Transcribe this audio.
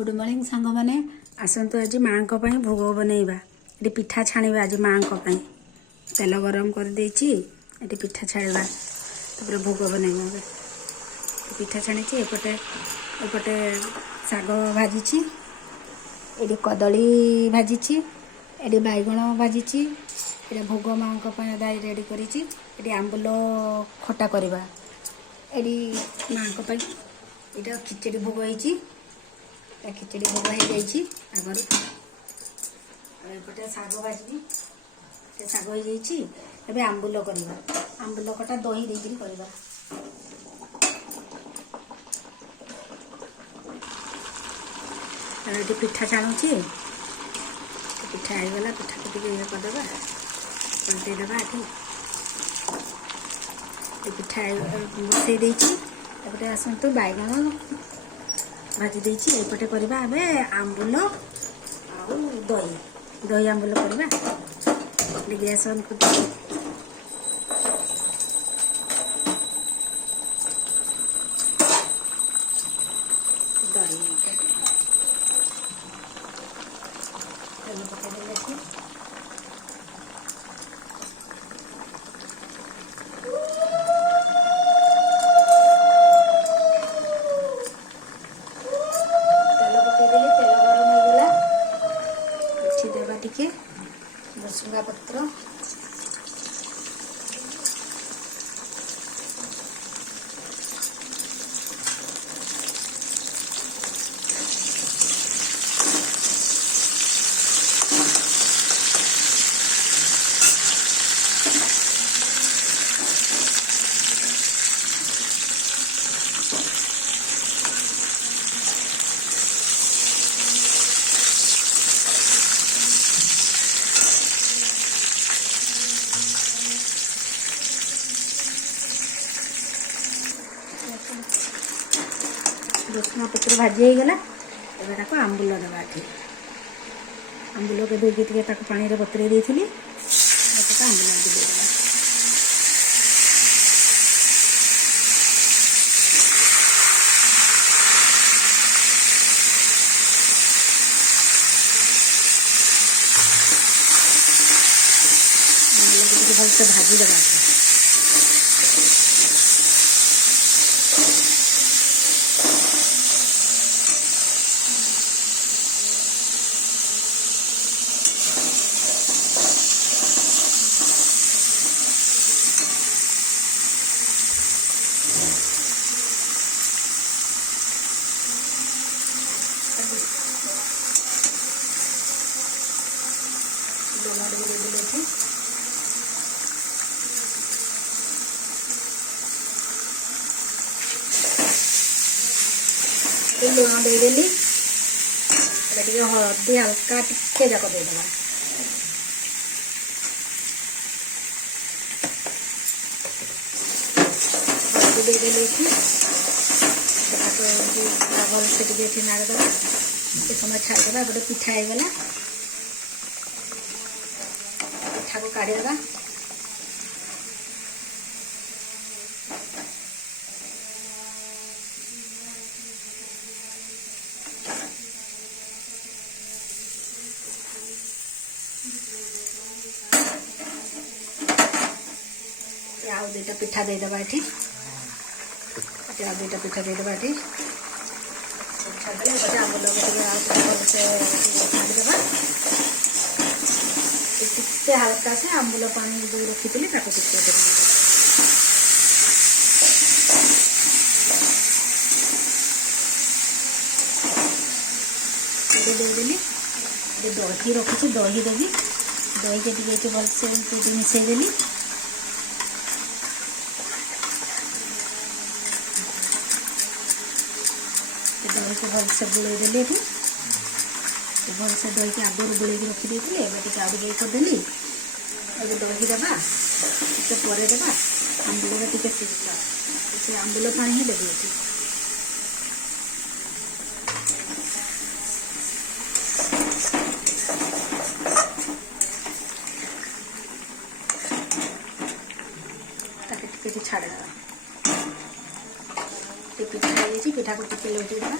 good morning सांग मैंने आसतु आज माँ को भोग बनइबा ये पिठा छाणीबा आज माँ को तेल गरम कर देछि ये पिठा छाणीबा तापर भोग बनइबा पिठा छाणी एपटे एपटे साग भाजी ये कदली भाजी ये बैगण भाजी ये भोग माँ को दाई रेडी करी आंबुल खटा करवा ये माँ को ये खिचड़ी भोग होती खिचड़ी भोग हो जाइए आगर एपटे शाग भाजी से शाग हो जाइए आंबुल करवा आंबुल खटा दही देकर करवा ये पिठा छाणुची पिठा आईगला पिठा को ये करदे पलटेदेवा ये पिठा बसई देपटे आसतु बैगण भाजी देछि एपटे करबा आबे आंबुल आ दही दही आंबुल करबा गैस ऑन कर दही तेल पका देछि टिके भुसुंगा पत्र भुसुंगा पत्र भाजी हो गला एबार आंबुल देवा आंबुल के धोई पानी में बतरे देती आंबुल देदेगा आंबुल को भलसे भाजी देवा लुण देदेली हल्दी हल्का टिके जाक देदेगा हल्दी देदेली भल से नाड़देवा ये समय छाड़देवा गोटे पिठा होगला पिठा को काढ़ीदेवा आउ दुईटा पिठा देदेवा ये दुईटा पिठा देदेवा ये छाड़देले आंबुल भलसे छाड़देवा टिके हल्का से आंबुल पानी जो रखी टिके देदेली दही रखी दही देवी दही के टिके भलसे मिसईदेली दही को भलसे बुड़ेदेली भलसे दही के आगुरी बुड़े रखी देते आगे करदेली अब दही देवा पर देवा आंबुल टे सीझा से आंबुल पानी ही देवी ये छाड़देवा पिठा पिठा को टिके लौटेदेवा